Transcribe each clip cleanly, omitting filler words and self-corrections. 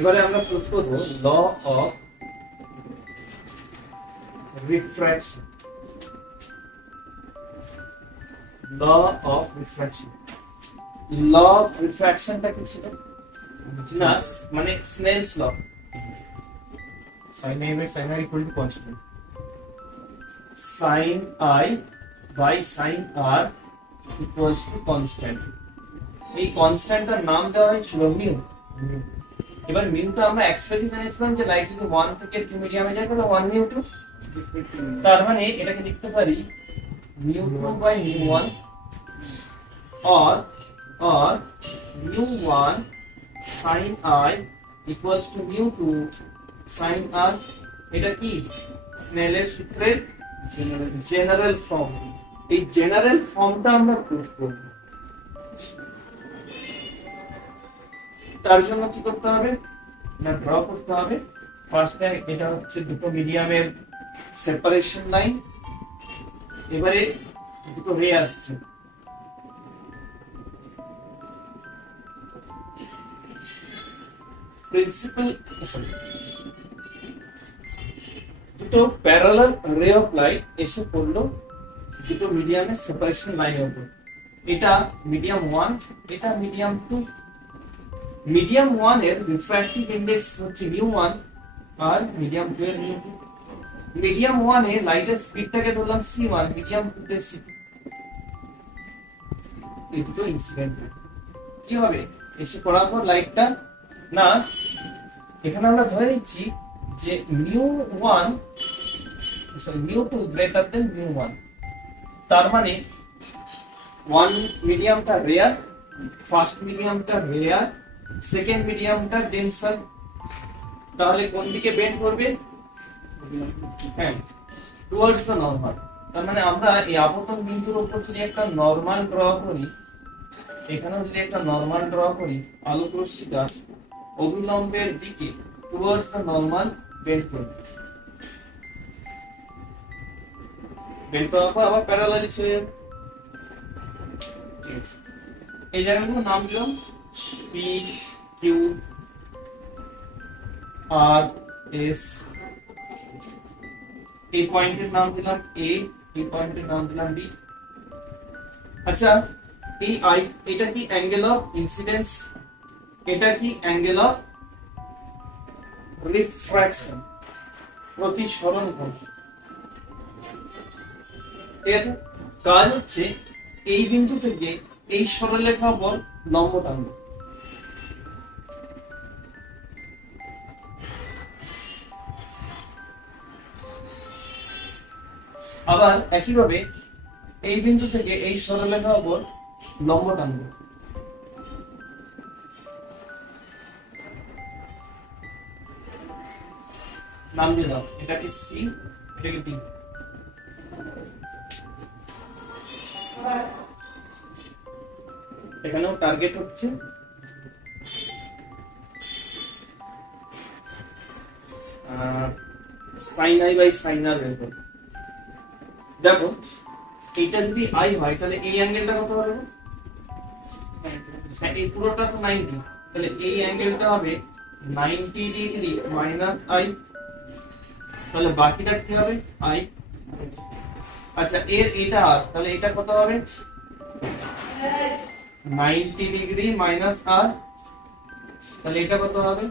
এবারে আমরা প্রুফ করব law of refraction. Law of refraction, law of রিফ্র্যাকশনটা কি ছিল না, মানে Snell's law. sin A by sin R equal to constant. sin I by sin R equals to constant। এই কনস্ট্যান্টটার নাম দেওয়া হয়েছিল মিউ। এবার মিউটা আমরা অ্যাকচুয়ালি জানিয়েছিলাম যে লাইট যদি 1 থেকে 2 মিডিয়ামে যায় তাহলে 1 মিউ 2, তার মানে এটাকে লিখতে পারি mu 2 by mu 1 or mu 1 sin I equals to mu 2 sin R। এটা কি স্নেলের সূত্রের জেনারেল ফর্ম। এই জেনারেল ফর্মটা আমরা প্রুফ করব। তার জন্য কি করতে হবে না, ড্র করতে হবে। ফার্স্টে এটা হচ্ছে দুটো মিডিয়ামের সেপারেশন লাইন। এবারে দুটো রে আসছে, প্রিন্সিপাল দুটো প্যারালাল রে অফ লাইট এসে পড়লো দুটো মিডিয়ামের সেপারেশন লাইনের উপর। এটা মিডিয়াম 1, এটা মিডিয়াম 2। মিডিয়াম 1 এর রিফ্র্যাক্টিভ ইনডেক্স হচ্ছে μ1 আর মিডিয়াম 2 এর μ2। মিডিয়াম 1 এ লাইটের স্পিডটাকে ধরলাম c1, মিডিয়াম 2 তে c2। এই দুটো ইনসিডেন্ট কি হবে এসে পড়ার পর লাইটটা না, এখানে আমরা ধরে নিচ্ছি যে μ1 সরি μ2 গ্রেটার দেন μ1। তার মানে 1 মিডিয়ামটা রেয়ার, ফার্স্ট মিডিয়ামটা রেয়ার, সেকেন্ড মিডিয়ামটা ডেন্সার। তাহলে কোন দিকে বেন্ড করবে? হ্যাঁ, টুয়ার্ডস দ্য নরমাল। তার মানে আমরা এই আপতন বিন্দুর উপর যদি একটা নরমাল ড্র করি, এখানেও যদি একটা নরমাল ড্র করি, আলোক রশ্মিটা অভিলম্বের দিকে টুয়ার্ডস দ্য নরমাল বেন্ড করবে। বেন্ড করার পর আবার প্যারালালি চলে যাবে। ঠিক আছে, এই জায়গাগুলোর নাম দিলাম P, Q, R, S। এই পয়েন্টের নাম দিলাম A, এই পয়েন্টের নাম দিলাম B। আচ্ছা, এই I এটা কি অ্যাঙ্গেল অফ ইনসিডেন্স, এটা কি অ্যাঙ্গেল অফ রিফ্র্যাকশন, প্রতিসরণ কোণ। ঠিক আছে, কাজ হচ্ছে এই বিন্দু থেকে এই সরলরেখা উপর লম্ব টানবো। আবার একইভাবে এই বিন্দু থেকে এই সরলরেখা উপর লম্ব টানবো। নাম দিলাম এটাকে সি, এটাকে ডি। এখানেও টার্গেট হচ্ছে sin I by sin R বের করব। দেখো এটা যদি I হয় তাহলে এই অ্যাঙ্গেলটা কত হবে? হ্যাঁ, এই পুরোটা তো 90, তাহলে এই অ্যাঙ্গেলটা হবে 90 ডিগ্রি মাইনাস I। তাহলে বাকিটা কি হবে? I। আচ্ছা, এর এটা আর, তাহলে এটা কত হবে? 90 ডিগ্রি মাইনাস R। তাহলে এটা কত হবে?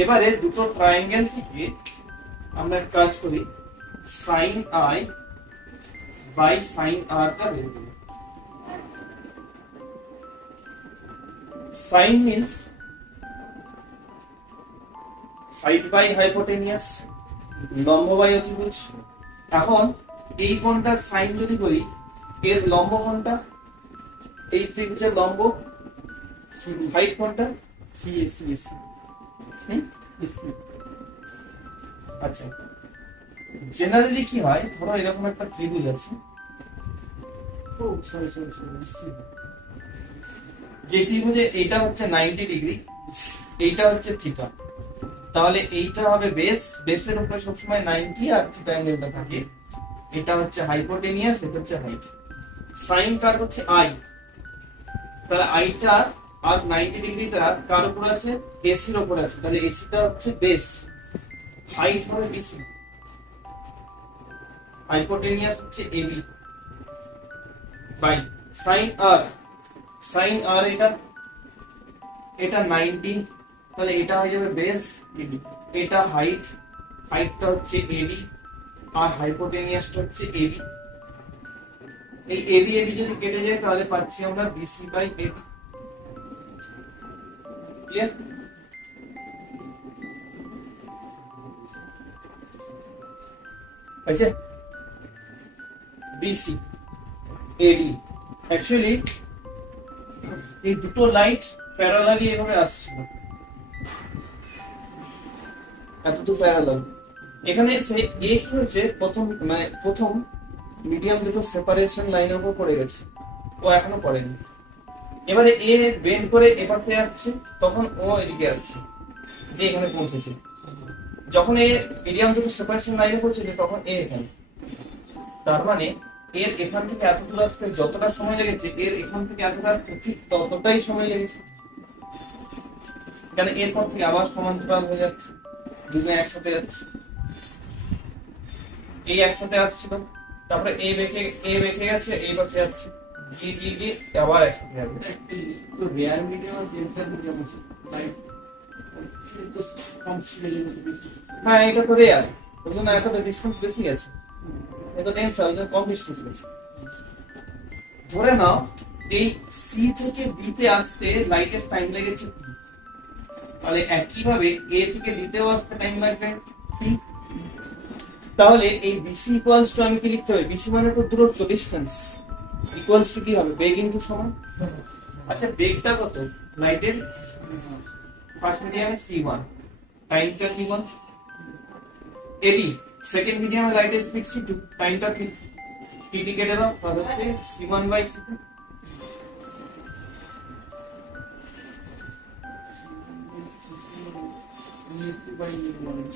এবারে দুটো ট্রায়াঙ্গেল থেকে আমরা এক কাজ করি, sin I by sin R টা বের করি। sin means height by hypotenuse, লম্ব বাই অতিভুজ। এখন এই কোণটা sin যদি করি, এর লম্ব কোণটা, এই ত্রিভুজের লম্ব হাইট কোণটা CAC। আচ্ছা, জেনারেলি কি হয়, ধরো এরকম একটা ত্রিভুজ আছে, যে ত্রিভুজে এইটা হচ্ছে 90 ডিগ্রি, এইটা হচ্ছে থিটা। তাহলে এইটা হবে বেস, বেসের উপরে সবসময় 90 আর থিটা অ্যাঙ্গেলটা থাকে। এটা হচ্ছে হাইপোটেনিয়াস, এটা হচ্ছে হাইট। সাইন কার হচ্ছে I, তাহলে আইটা আর 90 ডিগ্রিটা কার উপর আছে? এসির উপর আছে। তাহলে এসিটা হচ্ছে বেস, হাইট হবে বিসি, হাইপোটেনিয়াস হচ্ছে AB by sine r. Sine r এটা 90, তাহলে এটা হয়ে যাবে বেস এবি, এটা হাইটটা হচ্ছে এবি আর হাইপোটেনিয়াসটা হচ্ছে এবি। এই এবি এবি যদি কেটে যায় তাহলে পাচ্ছি আমরা বিসি বাই এবি। ক্লিয়ার? আচ্ছা, বিসি এডি অ্যাকচুয়ালি এই দুটো লাইট প্যারালালি এভাবে আসছিল, এতটুকু প্যারালাল। এখানে সে এ কি হয়েছে, প্রথম মিডিয়াম দুটো সেপারেশন লাইনের উপর পড়ে গেছে, ও এখনো পড়েনি। এবারে এ বেন্ড করে এপাশে যাচ্ছে, তখন ও এদিকে যাচ্ছে, দিয়ে এখানে পৌঁছেছে। যখন এ মিডিয়াম দুটো সেপারেশন লাইনে পৌঁছেছে তখন এ এখানে, তার মানে এর এখান থেকে এত দূর আসতে যতটা সময় লেগেছে এর এখান থেকে এতটা আসতে ঠিক ততটাই সময় লেগেছে। কারণ এরপর থেকে আবার সমান্তরাল হয়ে যাচ্ছে, দুটো একসাথে যাচ্ছে, এই একসাথে আসছিল, তারপরে এ বেঁকে গেছে, এই পাশে যাচ্ছে, গিয়ে আবার একসাথে যাবে। তো রেয়ার মিডিয়াম আর ডেন্সার মিডিয়াম আছে লাইট তো কম স্কেলে হ্যাঁ এটা তো রেয়ার, ওই জন্য এতটা ডিস্টেন্স বেশি আছে। এটা ডেন্সার, ওই জন্য কম ডিস্টেন্স আছে। ধরে নাও এই সি থেকে বি তে আসতে লাইটের টাইম লেগেছে t, তাহলে একইভাবে এ থেকে বি তেও আসতে টাইম লাগবে t। তাহলে এই বিসি ইকুয়ালস টু আমি কি লিখতে হবে? বিসি মানে তো দূরত্ব, ডিসটেন্স, ইকুয়ালস টু কি হবে? বেগ ইনটু সময়। আচ্ছা বেগটা কত লাইটের? ফার্স্ট মিডিয়ামে c1, টাইমটা t1, এডি সেকেন্ড মিডিয়ামে লাইটের স্পিড c2, টাইমটা t কেটে দাও, তাহলে হচ্ছে c1 বাই c2।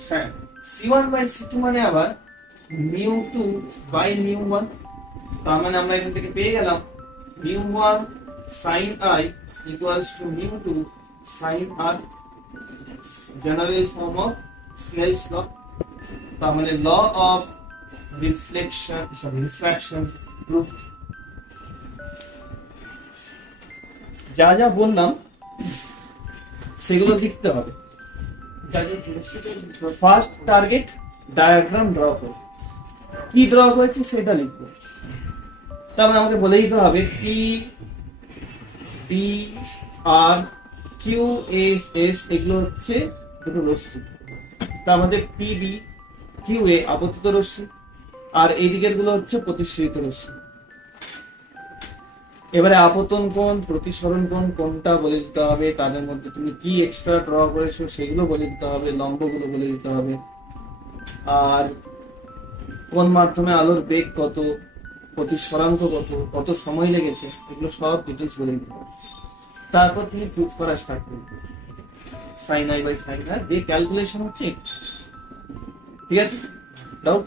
হ্যাঁ c1 বাই c2 মানে আবার μ2 বাই μ1। তার মানে আমরা এখান থেকে পেয়ে গেলাম μ1 sin i equals to μ2 sin r, general form of Snell's law. তার মানে ল অফ রিফ্র্যাকশন প্রুফ। যা যা বললাম সেগুলো লিখতে হবে। ফার্স্ট টার্গেট ডায়াগ্রাম ড্র করো, কি ড্র করেছি সেটা লিখবো। তার মানে আমাকে বলে দিতে হবে পি বি আর কিউ এস এস এগুলো হচ্ছে দুটো রশ্মি, তার মধ্যে পি বি কিউ এ আপতিত রশ্মি আর এই দিকের গুলো হচ্ছে প্রতিসরিত রশ্মি। এবারে আপতন কোণ প্রতিসরণ কোণ কোনটা বলে দিতে হবে, তাদের মধ্যে তুমি কি এক্সট্রা ড্র করেছো সেগুলো বলে দিতে হবে, লম্বগুলো বলে দিতে হবে, আর কোন মাধ্যমে আলোর বেগ কত, প্রতিসরাঙ্ক কত, কত সময় লেগেছে, এগুলো সব ডিটেইলস বলে দিতে হবে। তারপর তুমি প্রুফ করা স্টার্ট করবে sin i by sin r, যে ক্যালকুলেশন হচ্ছে। ঠিক আছে, ডাউট?